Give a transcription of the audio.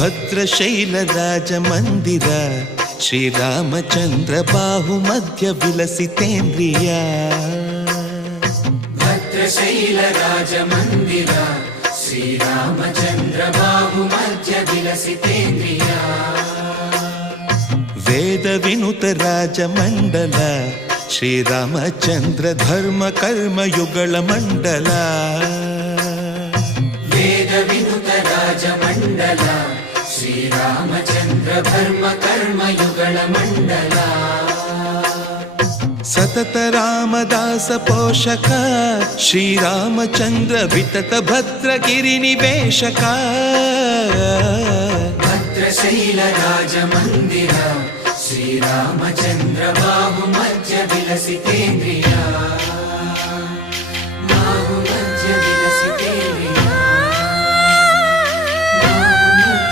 ಭದ್ರಶೈಲ ರಾಜ ಮಂದಿರ ಶ್ರೀರಾಮಚಂದ್ರ ಬಾಹು ಮಧ್ಯ ವಿಲಸಿತೇಂದ್ರಿಯ ಭದ್ರಶೈಲ ರಾಜ ಮಂದಿರ ಶ್ರೀರಾಮಚಂದ್ರ ಬಾಹು ಮಧ್ಯ ವಿಲಸಿತೇಂದ್ರಿಯ ವೇದ ವಿನುತ ರಾಜ ಮಂಡಲ ಶ್ರೀರಾಮಚಂದ್ರ ಧರ್ಮ ಕರ್ಮಯುಗಳ ಮಂಡಲ ವೇದ ವಿನುತ ರಾಜ ಮಂಡಲ ಶ್ರೀರಾಮಚಂದ್ರ ಧರ್ಮ ಕರ್ಮಯುಗಳ ಮಂಡಲ ಸತತ ರಾಮದಾಸ ಪೋಷಕ ಶ್ರೀರಾಮಚಂದ್ರ ವಿತತ ಭದ್ರಗಿರಿ ನಿವೇಶಕ ಭದ್ರಶೈಲ ರಾಜ ಮಂದಿರ ಶ್ರೀರಾಮಚಂದ್ರ ಬಾಹು ಮಧ್ಯ ವಿಲಸಿತೇಂದ್ರಿಯ